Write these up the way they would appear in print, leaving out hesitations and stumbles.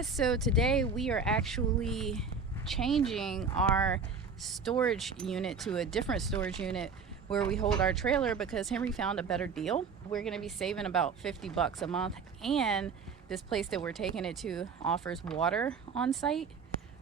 guys, so today we are actually changing our storage unit to a different storage unit where we hold our trailer because Henry found a better deal. We're going to be saving about 50 bucks a month, and this place that we're taking it to offers water on site,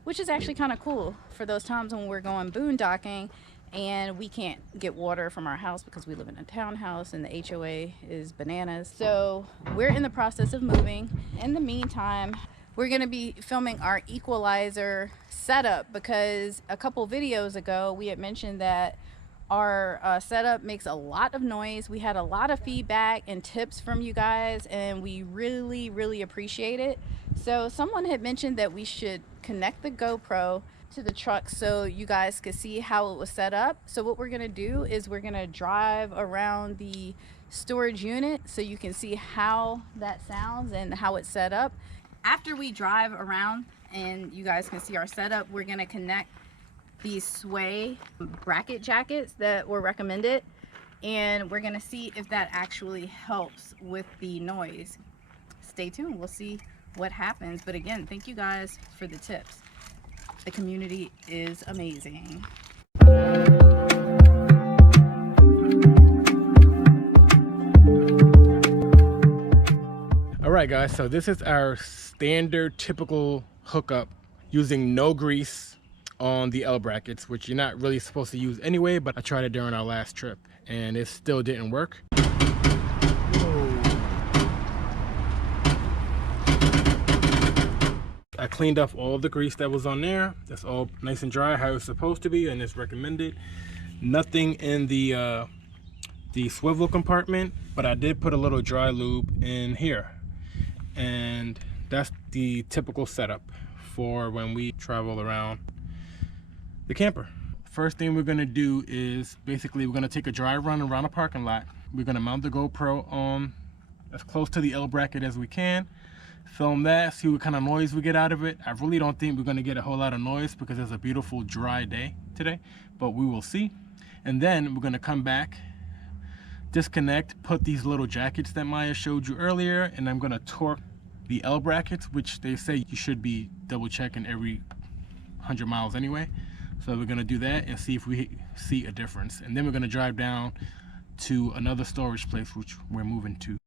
which is actually kind of cool for those times when we're going boondocking and we can't get water from our house because we live in a townhouse and the HOA is bananas. So we're in the process of moving. In the meantime, we're going to be filming our equalizer setup because a couple videos ago we had mentioned that our setup makes a lot of noise. We had a lot of feedback and tips from you guys, and we really appreciate it. So someone had mentioned that we should connect the GoPro to the truck so you guys could see how it was set up. So what we're gonna do is we're gonna drive around the storage unit so you can see how that sounds and how it's set up. After we drive around and you guys can see our setup, we're gonna connect these sway bracket jackets that were recommended, and we're gonna see if that actually helps with the noise. Stay tuned, we'll see what happens. But again, thank you guys for the tips. The community is amazing. All right guys, so this is our standard typical hookup using no grease on the L brackets, which you're not really supposed to use anyway, but I tried it during our last trip and it still didn't work. I cleaned up all the grease that was on there. That's all nice and dry, how it's supposed to be, and it's recommended. Nothing in the swivel compartment, but I did put a little dry lube in here, and that's the typical setup for when we travel around the camper. First thing we're gonna do is basically we're gonna take a dry run around the parking lot. We're gonna mount the GoPro on as close to the L bracket as we can. Film that, see what kind of noise we get out of it. I really don't think we're going to get a whole lot of noise because it's a beautiful dry day today, but we will see. And then we're going to come back, disconnect, put these little jackets that Maya showed you earlier, and I'm going to torque the L brackets, which they say you should be double checking every 100 miles anyway. So we're going to do that and see if we see a difference. And then we're going to drive down to another storage place which we're moving to.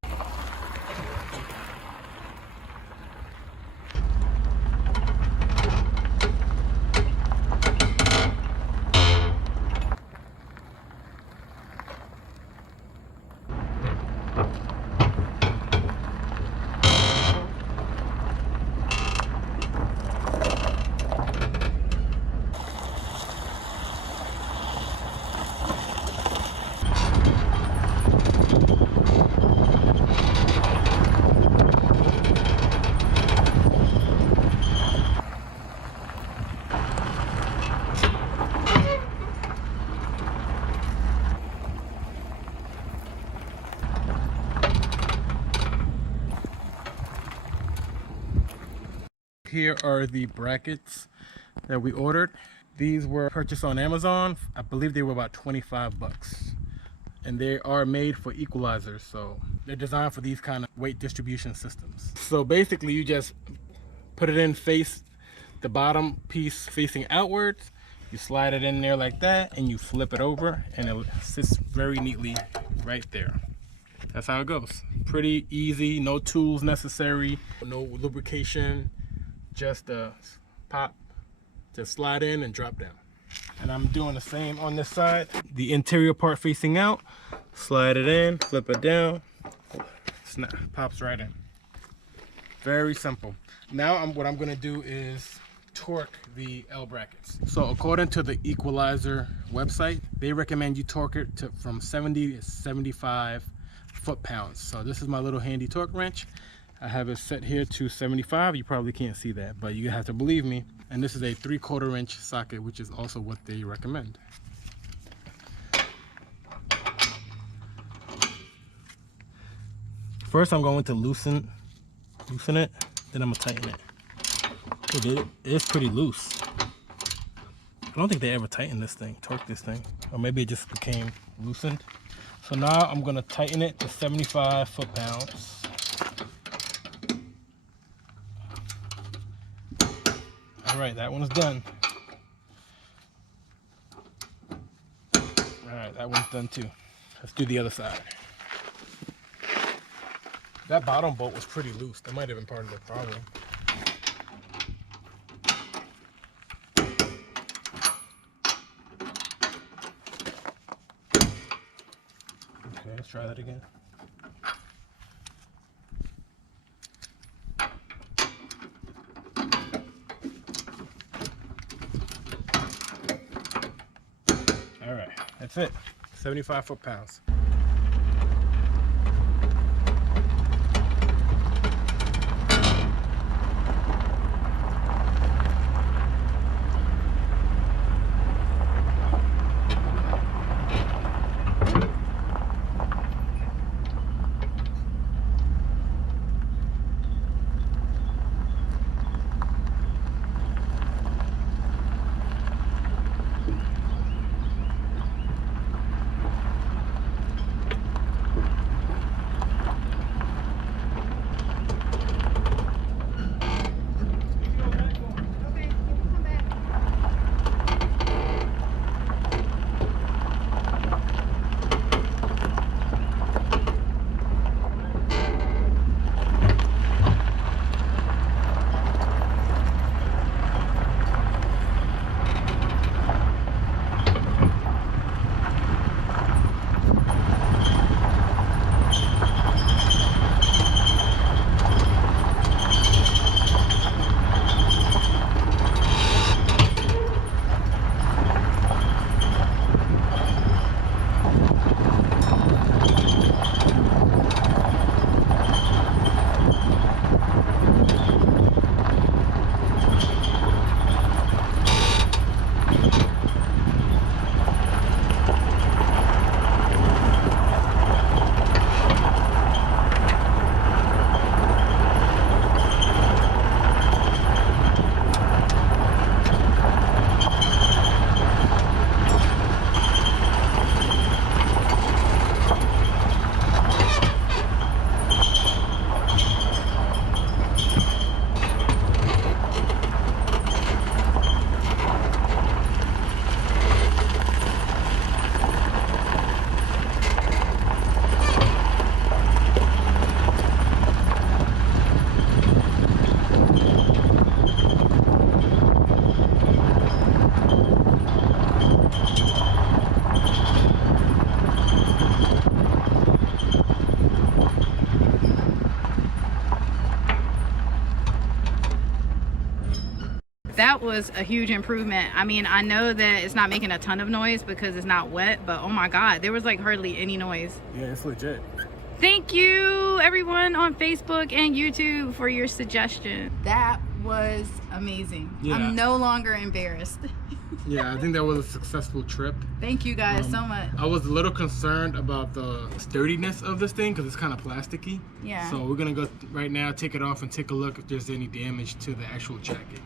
Here are the brackets that we ordered. These were purchased on Amazon. I believe they were about 25 bucks. And they are made for equalizers, so they're designed for these kind of weight distribution systems. So basically you just put it in face, the bottom piece facing outwards. You slide it in there like that and you flip it over and it sits very neatly right there. That's how it goes. Pretty easy, no tools necessary, no lubrication. Just pop, just slide in and drop down. And I'm doing the same on this side. The interior part facing out, slide it in, flip it down, snap, pops right in. Very simple. Now what I'm gonna do is torque the L brackets. So according to the Equalizer website, they recommend you torque it to from 70 to 75 foot-pounds. So this is my little handy torque wrench. I have it set here to 75. You probably can't see that, but you have to believe me. And this is a 3/4 inch socket, which is also what they recommend. First, I'm going to loosen it, then I'm gonna tighten it. It is pretty loose. I don't think they ever tightened this thing, torqued this thing, or maybe it just became loosened. So now I'm gonna tighten it to 75 foot-pounds. right, that one's done. All right, that one's done too. Let's do the other side. That bottom bolt was pretty loose. That might have been part of the problem. Okay, let's try that again. All right, that's it. 75 foot-pounds. That was a huge improvement. I mean, I know that it's not making a ton of noise because it's not wet, but oh my god, there was like hardly any noise. Yeah, it's legit. Thank you everyone on Facebook and YouTube for your suggestion. That was amazing. Yeah. I'm no longer embarrassed. Yeah, I think that was a successful trip. Thank you guys so much. I was a little concerned about the sturdiness of this thing because it's kind of plasticky. Yeah. So we're gonna go right now, take it off and take a look if there's any damage to the actual jacket.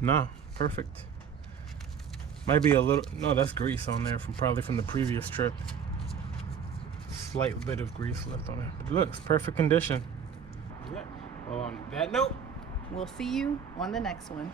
No, perfect. Might be a little, no, that's grease on there from probably from the previous trip. Slight bit of grease left on it. But look, it's perfect condition. Yeah. Well, on that note, we'll see you on the next one.